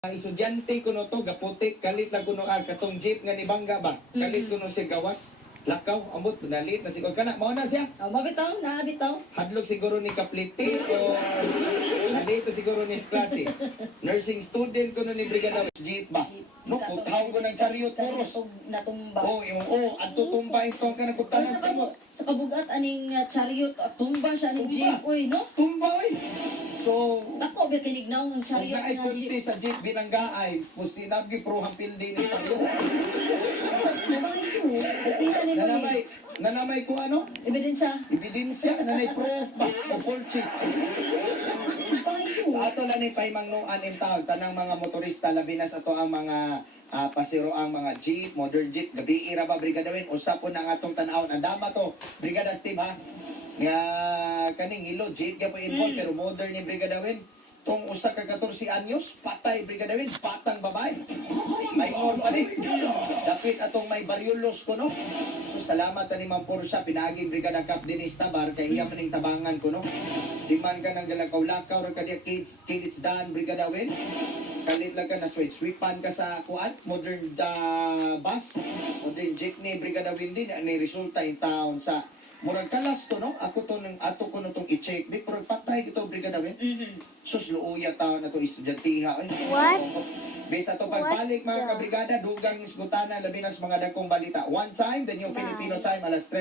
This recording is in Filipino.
Ang estudyante ko no to, gaputik, kalit lang ko no katong jeep nga ni Bangga ba? Kalit ko no siya gawas, lakaw, ambot, nalit na siguro. Kana, mauna siya. Oh, mabitaw na, bitaw. Hadlok siguro ni Kapliti o nalit na siguro ni klase. Nursing student ko no ni Brigada Jeep ba? No, putaw ko ng chariot puros. Natumba. At tutumba ito ang kanagputanan sa mo. Sa kabugat aning chariot at tumba siya aning Tumba. jeep oy, no? Tumba oy. So, Ako ba tinignaw ng kung chariot naay nga kunti jeep. sa jeep binanggaay, pusinabgi pro hampil din ng chariot. Nabang ito. Sila ni Mami. Nanamay ko ano? Ebidensya. Ebidensya na may proof ba o purchase. Nabang ito. So ato lang ni paimangnuan in tawag tanang mga motorista labi na sa to ang mga pasiro ang mga jeep, modern jeep, gabi ira ba brigadawin usa po na nga atong tan-awon ang dama to Brigada Steve ha. Nga kaning hilo jeep gyud po involved pero modern ni brigadawin. Tong usa ka 14 anyos, patay brigadawin, patang babae. May or pa rin. Dapit atong may baryolos ko no. So salamat ni Ma'am Portia pinagi Brigada Cap Dennis Tabar kay iya maning tabangan ko no. Liman ka ng galakaw-lakaw ro kadiya kids dan brigadawin. Kalit lang ka na sweepan ka sa kuan modern bus, modern jeepney brigadawin din ni resulta in town sa murag kalas to no ako to nang ato ko no tong i-check di pero patay gito brigadawin. Sus luuya taon na to estudyante ha. What? Bisa to pagbalik mga kabrigada, dugang isgutana, labi na sa mga dagkong balita. One time, the new Filipino time, alas 3